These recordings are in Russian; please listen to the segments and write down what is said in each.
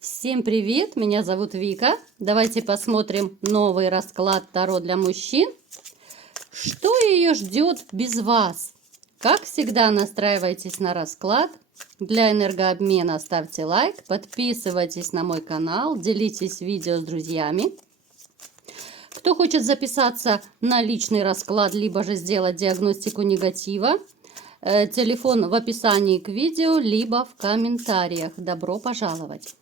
Всем привет, меня зовут Вика. Давайте посмотрим новый расклад Таро для мужчин. Что ее ждет без вас? Как всегда, настраивайтесь на расклад. Для энергообмена ставьте лайк, подписывайтесь на мой канал, делитесь видео с друзьями. Кто хочет записаться на личный расклад, либо же сделать диагностику негатива, телефон в описании к видео, либо в комментариях. Добро пожаловать!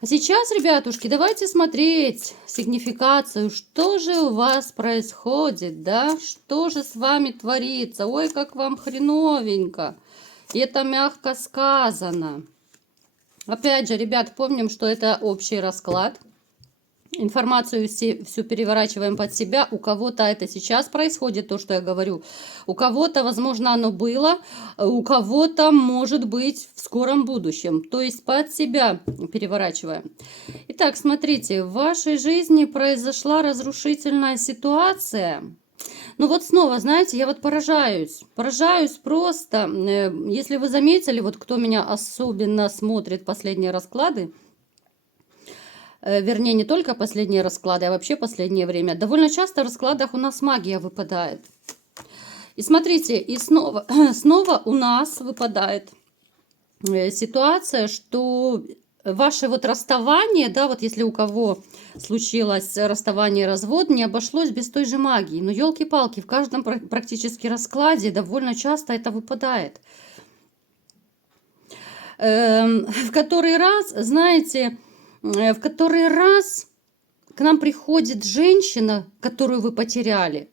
А сейчас, ребятушки, давайте смотреть сигнификацию, что же у вас происходит, да, что же с вами творится. Ой, как вам хреновенько. И это мягко сказано. Опять же, ребят, помним, что это общий расклад. Информацию всю переворачиваем под себя. У кого-то это сейчас происходит, то, что я говорю. У кого-то, возможно, оно было. У кого-то, может быть, в скором будущем. То есть под себя переворачиваем. Итак, смотрите, в вашей жизни произошла разрушительная ситуация. Ну вот снова, знаете, я вот поражаюсь просто. Если вы заметили, вот кто меня особенно смотрит последние расклады, вернее, не только последние расклады, а вообще последнее время. Довольно часто в раскладах у нас магия выпадает. И смотрите, и снова у нас выпадает ситуация, что ваше вот расставание, да, вот если у кого случилось расставание, развод, не обошлось без той же магии. Но елки-палки, в каждом практически раскладе довольно часто это выпадает. В который раз, знаете, в который раз к нам приходит женщина, которую вы потеряли,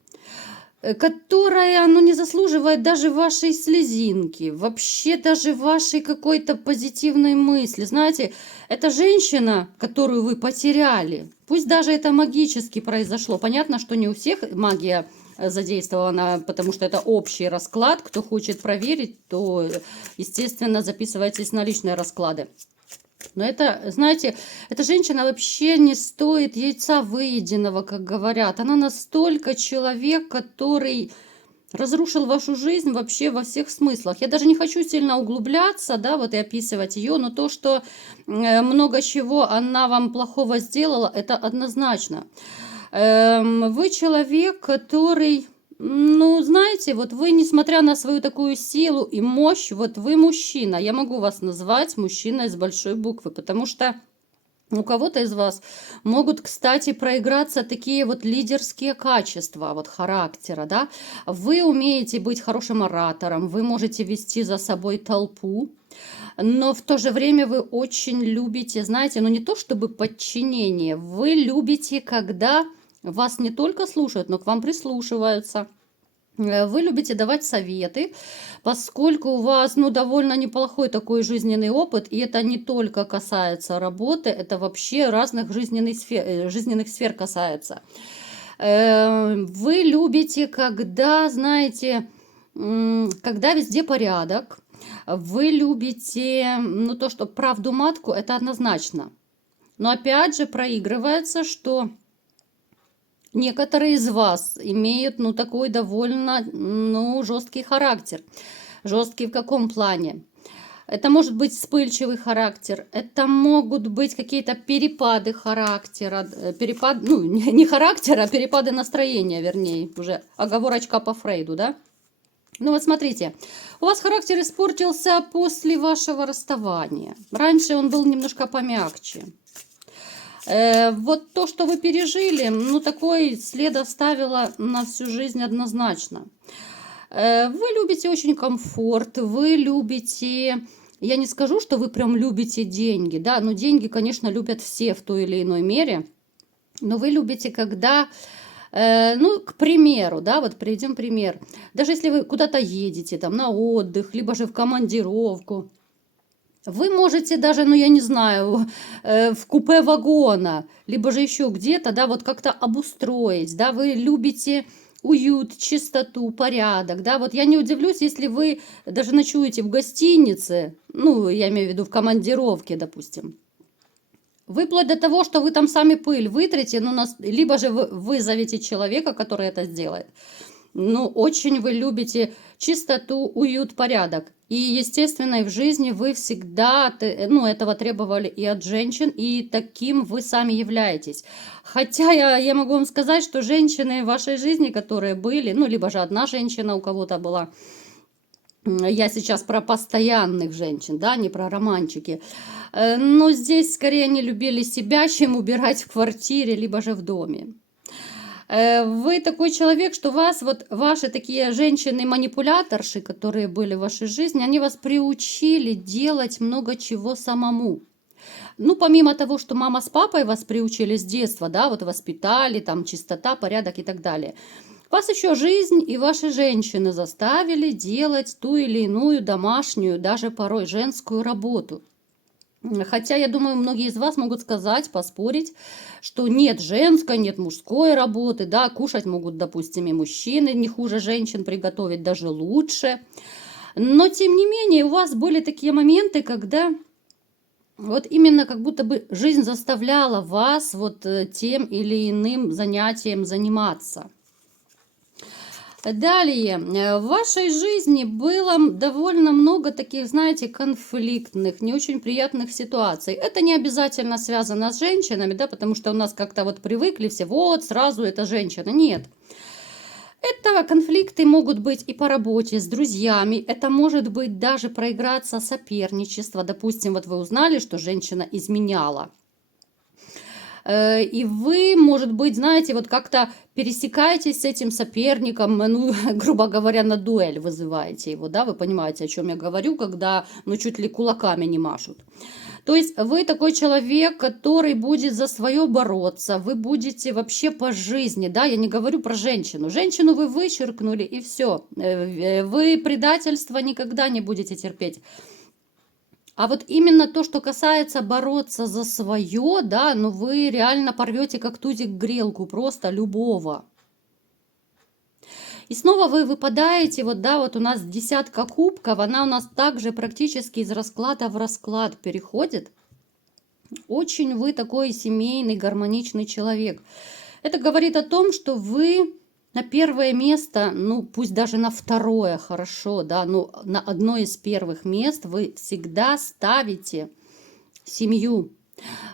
которая, ну, не заслуживает даже вашей слезинки, вообще даже вашей какой-то позитивной мысли. Знаете, это женщина, которую вы потеряли, пусть даже это магически произошло. Понятно, что не у всех магия задействована, потому что это общий расклад. Кто хочет проверить, то, естественно, записывайтесь на личные расклады. Но это, знаете, эта женщина вообще не стоит яйца выеденного, как говорят. Она настолько человек, который разрушил вашу жизнь вообще во всех смыслах. Я даже не хочу сильно углубляться, да, вот и описывать ее, но то, что много чего она вам плохого сделала, это однозначно. Вы человек, который... Ну, знаете, вот вы, несмотря на свою такую силу и мощь, вот вы мужчина. Я могу вас назвать мужчиной с большой буквы, потому что у кого-то из вас могут, кстати, проиграться такие вот лидерские качества, вот характера, да. Вы умеете быть хорошим оратором, вы можете вести за собой толпу, но в то же время вы очень любите, знаете, ну не то чтобы подчинение, вы любите, когда... Вас не только слушают, но к вам прислушиваются. Вы любите давать советы, поскольку у вас, ну, довольно неплохой такой жизненный опыт, и это не только касается работы, это вообще разных жизненных сфер касается. Вы любите, когда, знаете, когда везде порядок. Вы любите, ну, то, что правду матку, это однозначно. Но опять же проигрывается, что... Некоторые из вас имеют, ну, такой довольно, ну, жесткий характер. Жесткий в каком плане? Это может быть вспыльчивый характер, это могут быть какие-то перепады характера, ну, не характера, а перепады настроения, вернее, уже оговорочка по Фрейду, да? Ну вот смотрите, у вас характер испортился после вашего расставания. Раньше он был немножко помягче. Вот то, что вы пережили, ну, такой след оставило на всю жизнь однозначно. Вы любите очень комфорт, вы любите... Я не скажу, что вы прям любите деньги, да, но деньги, конечно, любят все в той или иной мере. Но вы любите, когда... Ну, к примеру, да, вот приведем пример. Даже если вы куда-то едете, там, на отдых, либо же в командировку, вы можете даже, ну, я не знаю, в купе вагона, либо же еще где-то, да, вот как-то обустроить, да, вы любите уют, чистоту, порядок, да, вот я не удивлюсь, если вы даже ночуете в гостинице, ну, я имею в виду в командировке, допустим, вплоть до того, что вы там сами пыль вытрете, ну, либо же вы вызовете человека, который это сделает. Ну, очень вы любите чистоту, уют, порядок. И, естественно, и в жизни вы всегда, ну, этого требовали и от женщин, и таким вы сами являетесь. Хотя я могу вам сказать, что женщины в вашей жизни, которые были, ну, либо же одна женщина у кого-то была, я сейчас про постоянных женщин, да, не про романчики, но здесь скорее они любили себя, чем убирать в квартире, либо же в доме. Вы такой человек, что вас, вот ваши такие женщины-манипуляторши, которые были в вашей жизни, они вас приучили делать много чего самому. Ну, помимо того, что мама с папой вас приучили с детства, да, вот воспитали, там, чистота, порядок и так далее. Вас еще жизнь и ваши женщины заставили делать ту или иную домашнюю, даже порой женскую работу. Хотя, я думаю, многие из вас могут сказать, поспорить, что нет женской, нет мужской работы, да, кушать могут, допустим, и мужчины, не хуже женщин, приготовить даже лучше. Но, тем не менее, у вас были такие моменты, когда вот именно как будто бы жизнь заставляла вас вот тем или иным занятием заниматься. Далее, в вашей жизни было довольно много таких, знаете, конфликтных, не очень приятных ситуаций. Это не обязательно связано с женщинами, да, потому что у нас как-то вот привыкли все, вот сразу это женщина. Нет. Это конфликты могут быть и по работе, с друзьями, это может быть даже проиграться соперничество. Допустим, вот вы узнали, что женщина изменяла. И вы, может быть, знаете, вот как-то пересекаетесь с этим соперником, ну, грубо говоря, на дуэль вызываете его, да, вы понимаете, о чем я говорю, когда, ну, чуть ли кулаками не машут. То есть вы такой человек, который будет за свое бороться, вы будете вообще по жизни, да, я не говорю про женщину. Женщину вы вычеркнули, и все. Вы предательства никогда не будете терпеть. А вот именно то, что касается бороться за свое, да, ну вы реально порвете как тузик грелку, просто любого. И снова вы выпадаете, вот, да, вот у нас десятка кубков, она у нас также практически из расклада в расклад переходит. Очень вы такой семейный, гармоничный человек. Это говорит о том, что вы на первое место, ну пусть даже на второе, хорошо, да, но на одно из первых мест вы всегда ставите семью.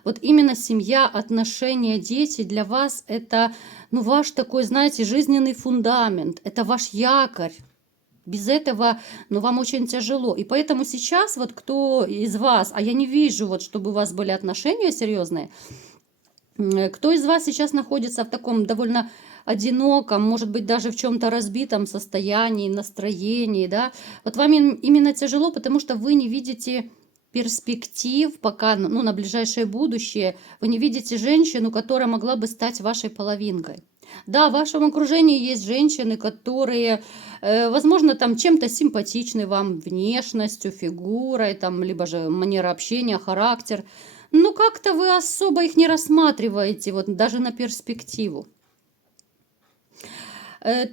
Вот именно семья, отношения, дети для вас это, ну, ваш такой, знаете, жизненный фундамент, это ваш якорь. Без этого, ну, вам очень тяжело. И поэтому сейчас вот кто из вас, а я не вижу, вот, чтобы у вас были отношения серьезные, кто из вас сейчас находится в таком довольно одиноком, может быть, даже в чем-то разбитом состоянии, настроении, да, вот вам именно тяжело, потому что вы не видите перспектив пока, ну, на ближайшее будущее, вы не видите женщину, которая могла бы стать вашей половинкой. Да, в вашем окружении есть женщины, которые, возможно, там чем-то симпатичны вам, внешностью, фигурой, там, либо же манера общения, характер, но как-то вы особо их не рассматриваете, вот даже на перспективу.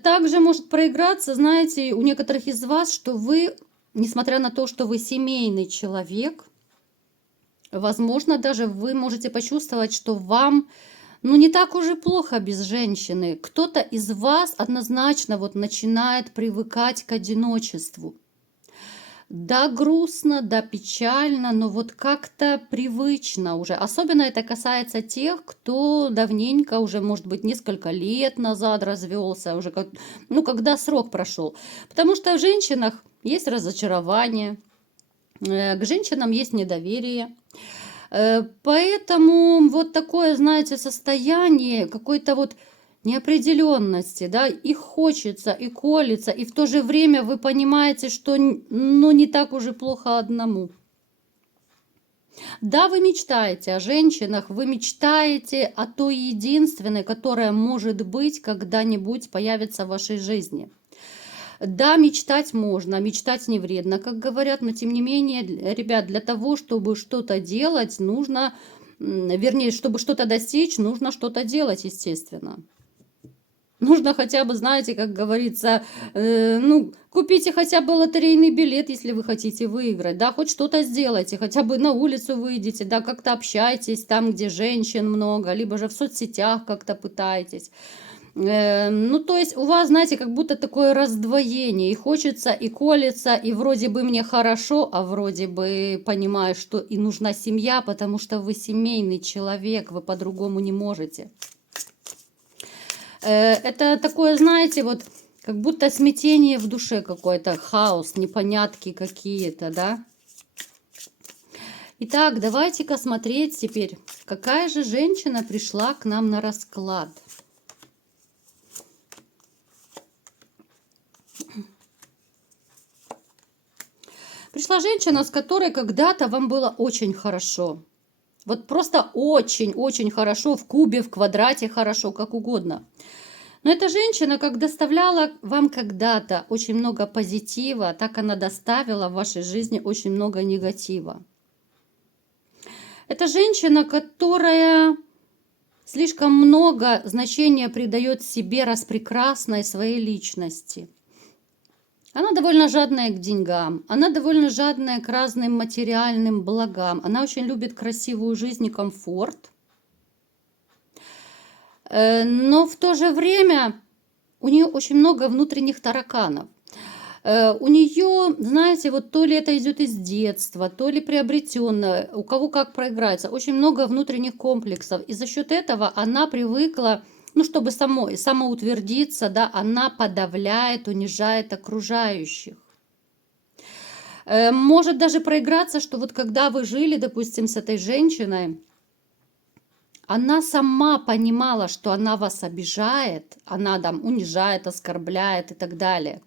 Также может проиграться, знаете, у некоторых из вас, что вы, несмотря на то, что вы семейный человек, возможно, даже вы можете почувствовать, что вам, ну, не так уж и плохо без женщины. Кто-то из вас однозначно вот начинает привыкать к одиночеству. Да, грустно, да, печально, но вот как-то привычно уже. Особенно это касается тех, кто давненько, уже, может быть, несколько лет назад развелся, уже как, ну, когда срок прошел. Потому что в женщинах есть разочарование, к женщинам есть недоверие. Поэтому вот такое, знаете, состояние какой-то вот неопределенности, да, и хочется, и колется, и в то же время вы понимаете, что, ну, не так уж и плохо одному. Да, вы мечтаете о женщинах, вы мечтаете о той единственной, которая, может быть, когда-нибудь появится в вашей жизни. Да, мечтать можно, мечтать не вредно, как говорят, но тем не менее, ребят, для того, чтобы что-то делать, нужно, вернее, чтобы что-то достичь, нужно что-то делать, естественно. Нужно хотя бы, знаете, как говорится, ну, купите хотя бы лотерейный билет, если вы хотите выиграть, да, хоть что-то сделайте, хотя бы на улицу выйдите, да, как-то общайтесь там, где женщин много, либо же в соцсетях как-то пытайтесь. Ну, то есть у вас, знаете, как будто такое раздвоение. И хочется, и колется, и вроде бы мне хорошо, а вроде бы понимаю, что и нужна семья, потому что вы семейный человек, вы по-другому не можете. Это такое, знаете, вот как будто смятение в душе какой-то, хаос, непонятки какие-то, да? Итак, давайте-ка смотреть теперь, какая же женщина пришла к нам на расклад. Пришла женщина, с которой когда-то вам было очень хорошо. Вот просто очень-очень хорошо, в кубе, в квадрате хорошо, как угодно. Но эта женщина, как доставляла вам когда-то очень много позитива, так она доставила в вашей жизни очень много негатива. Это женщина, которая слишком много значения придает себе распрекрасной своей личности. Она довольно жадная к деньгам, она довольно жадная к разным материальным благам. Она очень любит красивую жизнь и комфорт. Но в то же время у нее очень много внутренних тараканов. У нее, знаете, вот то ли это идет из детства, то ли приобретенное, у кого как проиграется, очень много внутренних комплексов. И за счет этого она привыкла, ну, чтобы самоутвердиться, да, она подавляет, унижает окружающих. Может даже проиграться, что вот когда вы жили, допустим, с этой женщиной, она сама понимала, что она вас обижает, она там унижает, оскорбляет и так далее.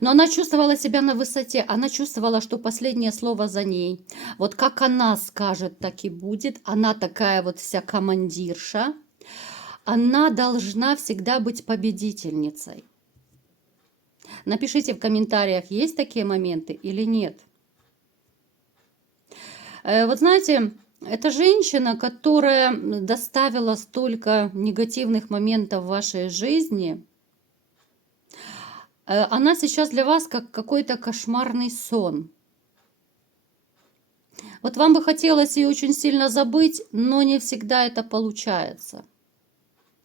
Но она чувствовала себя на высоте, она чувствовала, что последнее слово за ней. Вот как она скажет, так и будет. Она такая вот вся командирша. Она должна всегда быть победительницей. Напишите в комментариях, есть такие моменты или нет. Вот знаете, это женщина, которая доставила столько негативных моментов в вашей жизни, она сейчас для вас как какой-то кошмарный сон. Вот вам бы хотелось ее очень сильно забыть, но не всегда это получается.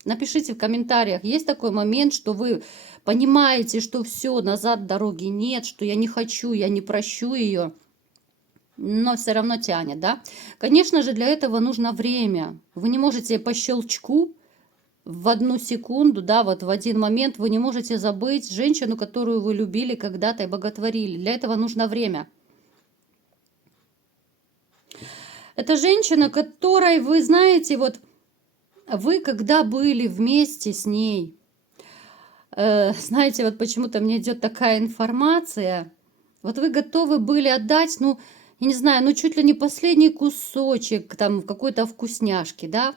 Напишите в комментариях, есть такой момент, что вы понимаете, что все, назад дороги нет, что я не хочу, я не прощу ее, но все равно тянет, да? Конечно же, для этого нужно время. Вы не можете по щелчку в одну секунду, да, вот в один момент вы не можете забыть женщину, которую вы любили когда-то и боготворили. Для этого нужно время. Это женщина, которой вы знаете, вот вы когда были вместе с ней, знаете, вот почему-то мне идет такая информация, вот вы готовы были отдать, ну, я не знаю, ну чуть ли не последний кусочек там какой-то вкусняшки, да?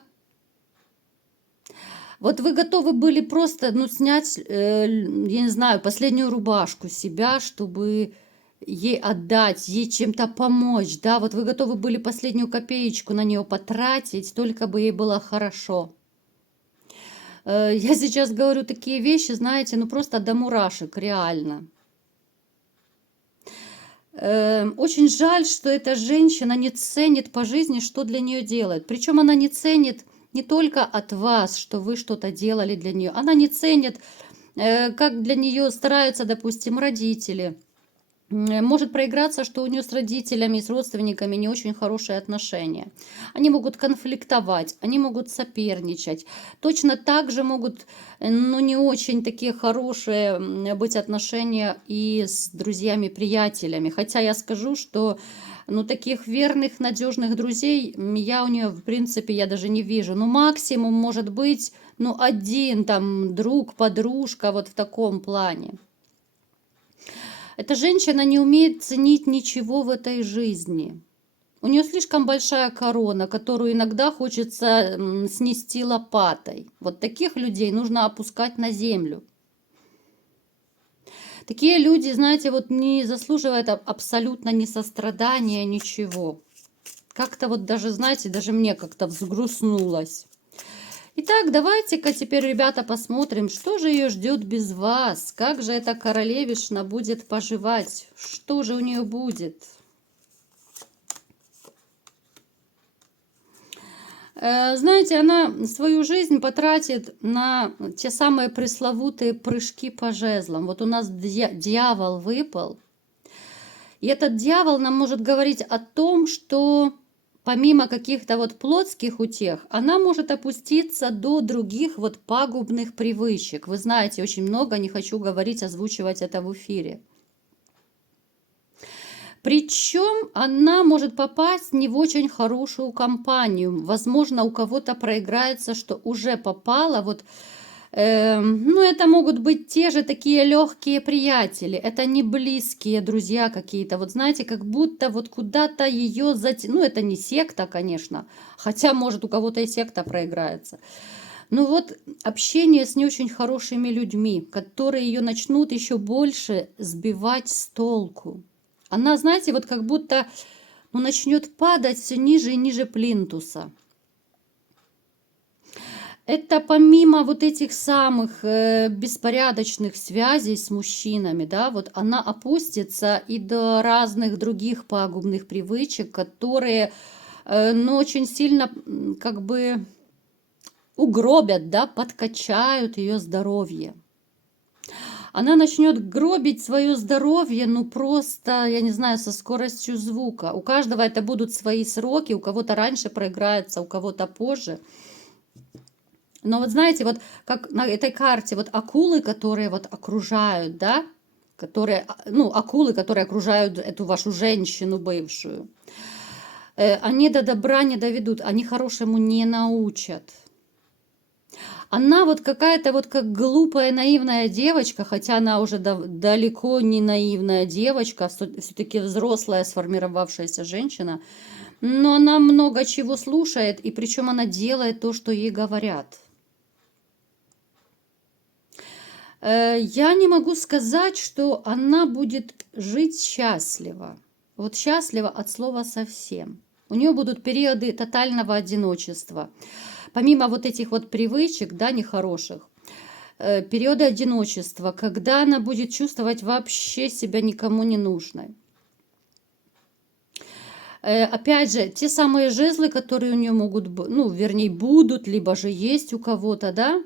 Вот вы готовы были просто, ну, снять, я не знаю, последнюю рубашку себя, чтобы ей отдать, ей чем-то помочь, да? Вот вы готовы были последнюю копеечку на нее потратить, только бы ей было хорошо. Я сейчас говорю такие вещи, знаете, ну просто до мурашек, реально. Очень жаль, что эта женщина не ценит по жизни, что для нее делает. Причем она не ценит не только от вас, что вы что-то делали для нее. Она не ценит, как для нее стараются, допустим, родители. Может проиграться, что у нее с родителями, с родственниками не очень хорошие отношения. Они могут конфликтовать, они могут соперничать. Точно так же могут, ну, не очень такие хорошие быть отношения и с друзьями-приятелями. Хотя я скажу, что, ну, таких верных, надежных друзей я у нее, в принципе, я даже не вижу. Ну, максимум может быть, ну, один там друг, подружка, вот в таком плане. Эта женщина не умеет ценить ничего в этой жизни. У нее слишком большая корона, которую иногда хочется снести лопатой. Вот таких людей нужно опускать на землю. Такие люди, знаете, вот не заслуживают абсолютно ни сострадания, ничего. Как-то вот даже, знаете, даже мне как-то взгрустнулось. Итак, давайте-ка теперь, ребята, посмотрим, что же ее ждет без вас. Как же эта королевишна будет поживать? Что же у нее будет? Знаете, она свою жизнь потратит на те самые пресловутые прыжки по жезлам. Вот у нас дьявол выпал. И этот дьявол нам может говорить о том, что помимо каких-то вот плотских утех, она может опуститься до других вот пагубных привычек. Вы знаете, очень много, не хочу говорить, озвучивать это в эфире. Причем она может попасть не в очень хорошую компанию. Возможно, у кого-то проиграется, что уже попала вот. Ну, это могут быть те же такие легкие приятели, это не близкие друзья какие-то. Вот знаете, как будто вот куда-то ее ну, это не секта, конечно, хотя, может, у кого-то и секта проиграется. Ну вот общение с не очень хорошими людьми, которые ее начнут еще больше сбивать с толку. Она, знаете, вот как будто ну, начнет падать все ниже и ниже плинтуса. Это помимо вот этих самых беспорядочных связей с мужчинами, да, вот она опустится и до разных других пагубных привычек, которые, ну, очень сильно как бы угробят, да, подкачают ее здоровье. Она начнет гробить свое здоровье, ну просто, я не знаю, со скоростью звука. У каждого это будут свои сроки, у кого-то раньше проиграется, у кого-то позже. Но вот знаете, вот как на этой карте, вот акулы, которые вот окружают, да, которые, ну, акулы, которые окружают эту вашу женщину бывшую, они до добра не доведут, они хорошему не научат. Она вот какая-то вот как глупая, наивная девочка, хотя она уже далеко не наивная девочка, все-таки взрослая, сформировавшаяся женщина, но она много чего слушает, и причем она делает то, что ей говорят. Я не могу сказать, что она будет жить счастливо. Вот счастливо от слова совсем. У нее будут периоды тотального одиночества. Помимо вот этих вот привычек, да, нехороших, периоды одиночества, когда она будет чувствовать вообще себя никому не нужной. Опять же, те самые жезлы, которые у нее могут быть, ну, вернее, будут, либо же есть у кого-то, да,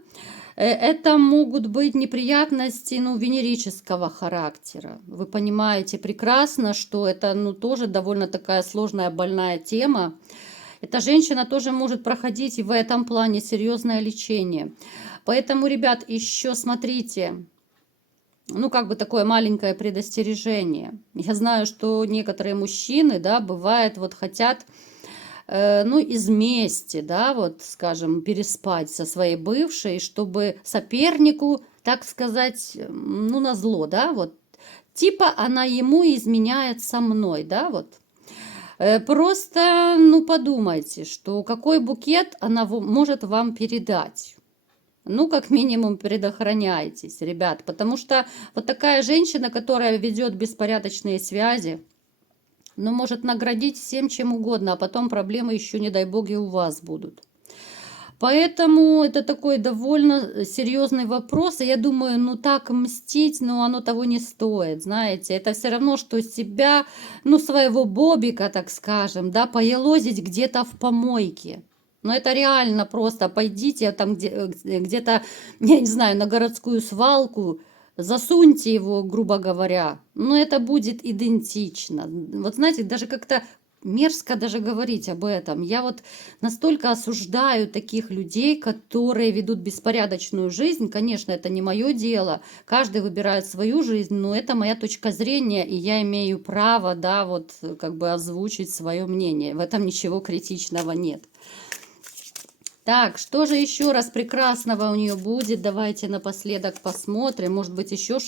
это могут быть неприятности, ну, венерического характера. Вы понимаете прекрасно, что это, ну, тоже довольно такая сложная, больная тема. Эта женщина тоже может проходить и в этом плане серьезное лечение. Поэтому, ребят, еще смотрите, ну, как бы такое маленькое предостережение. Я знаю, что некоторые мужчины, да, бывает, вот хотят, ну, из мести, да, вот, скажем, переспать со своей бывшей, чтобы сопернику, так сказать, ну, назло, да, вот, типа она ему изменяет со мной, да, вот. Просто, ну, подумайте, что какой букет она может вам передать. Ну, как минимум, предохраняйтесь, ребят, потому что вот такая женщина, которая ведет беспорядочные связи, ну, может наградить всем чем угодно, а потом проблемы еще, не дай бог, и у вас будут. Поэтому это такой довольно серьезный вопрос, и я думаю, ну так мстить, ну оно того не стоит, знаете, это все равно, что себя, ну своего бобика, так скажем, да, поелозить где-то в помойке. Но это реально просто, пойдите там где-то, я не знаю, на городскую свалку, засуньте его, грубо говоря, но это будет идентично. Вот знаете, даже как-то мерзко даже говорить об этом. Я вот настолько осуждаю таких людей, которые ведут беспорядочную жизнь. Конечно, это не мое дело. Каждый выбирает свою жизнь, но это моя точка зрения, и я имею право, да, вот как бы озвучить свое мнение. В этом ничего критичного нет. Так, что же еще раз прекрасного у нее будет? Давайте напоследок посмотрим. Может быть, еще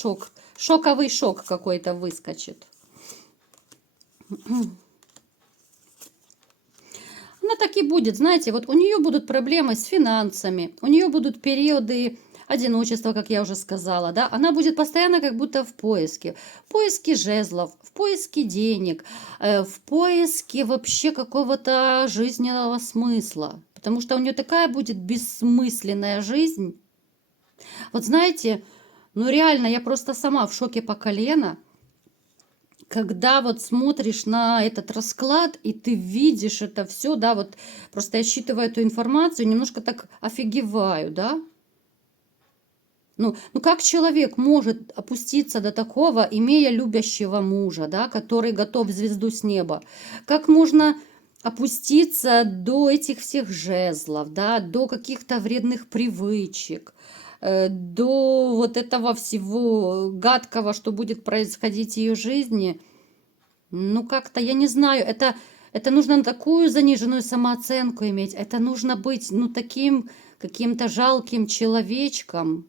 шоковый шок какой-то выскочит. Она так и будет, знаете, вот у нее будут проблемы с финансами, у нее будут периоды одиночества, как я уже сказала, да, она будет постоянно как будто в поиске жезлов, в поиске денег, в поиске вообще какого-то жизненного смысла, потому что у нее такая будет бессмысленная жизнь. Вот знаете, ну реально, я просто сама в шоке по колено, когда вот смотришь на этот расклад, и ты видишь это все, да, вот просто я считываю эту информацию, немножко так офигеваю, да. Ну как человек может опуститься до такого, имея любящего мужа, да, который готов звезду с неба? Как можно опуститься до этих всех жезлов, да, до каких-то вредных привычек, до вот этого всего гадкого, что будет происходить в ее жизни? Ну, как-то, я не знаю, это нужно такую заниженную самооценку иметь, это нужно быть, ну, таким каким-то жалким человечком.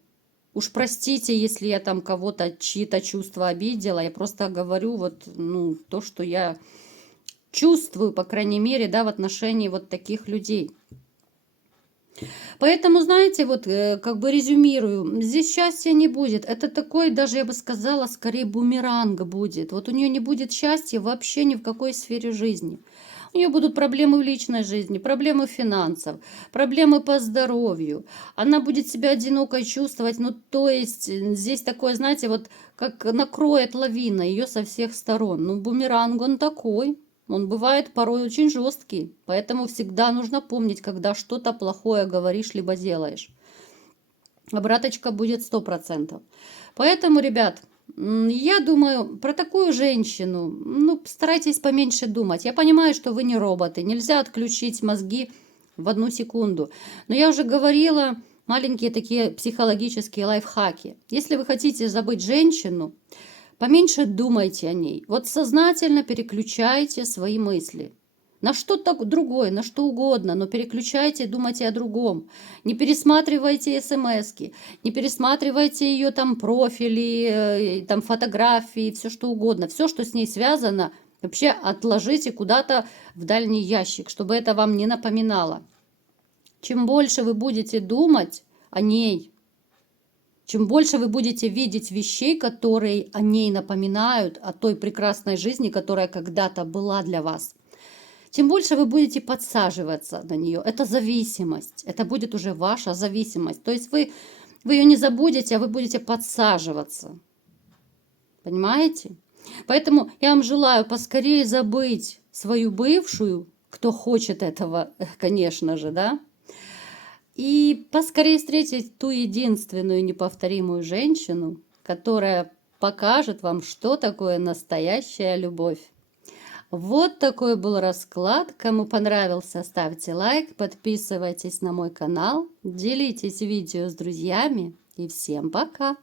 Уж простите, если я там кого-то, чьи-то чувства обидела, я просто говорю вот, ну, то, что я чувствую, по крайней мере, да, в отношении вот таких людей. Поэтому, знаете, вот как бы резюмирую, здесь счастья не будет. Это такой, даже я бы сказала, скорее бумеранг будет. Вот у нее не будет счастья вообще ни в какой сфере жизни. У нее будут проблемы в личной жизни, проблемы финансов, проблемы по здоровью. Она будет себя одинокой чувствовать. Ну, то есть здесь такое, знаете, вот как накроет лавина ее со всех сторон. Ну, бумеранг он такой. Он бывает порой очень жесткий, поэтому всегда нужно помнить, когда что-то плохое говоришь либо делаешь. Обраточка будет 100%. Поэтому, ребят, я думаю, про такую женщину, ну, старайтесь поменьше думать. Я понимаю, что вы не роботы, нельзя отключить мозги в 1 секунду. Но я уже говорила, маленькие такие психологические лайфхаки. Если вы хотите забыть женщину, поменьше думайте о ней. Вот сознательно переключайте свои мысли. На что-то другое, на что угодно, но переключайте, думайте о другом. Не пересматривайте смски, не пересматривайте ее там профили, там фотографии, все что угодно. Все, что с ней связано, вообще отложите куда-то в дальний ящик, чтобы это вам не напоминало. Чем больше вы будете думать о ней, чем больше вы будете видеть вещей, которые о ней напоминают, о той прекрасной жизни, которая когда-то была для вас, тем больше вы будете подсаживаться на нее. Это зависимость. Это будет уже ваша зависимость. То есть вы ее не забудете, а вы будете подсаживаться. Понимаете? Поэтому я вам желаю поскорее забыть свою бывшую, кто хочет этого, конечно же, да? И поскорее встретить ту единственную неповторимую женщину, которая покажет вам, что такое настоящая любовь. Вот такой был расклад. Кому понравился, ставьте лайк, подписывайтесь на мой канал, делитесь видео с друзьями и всем пока!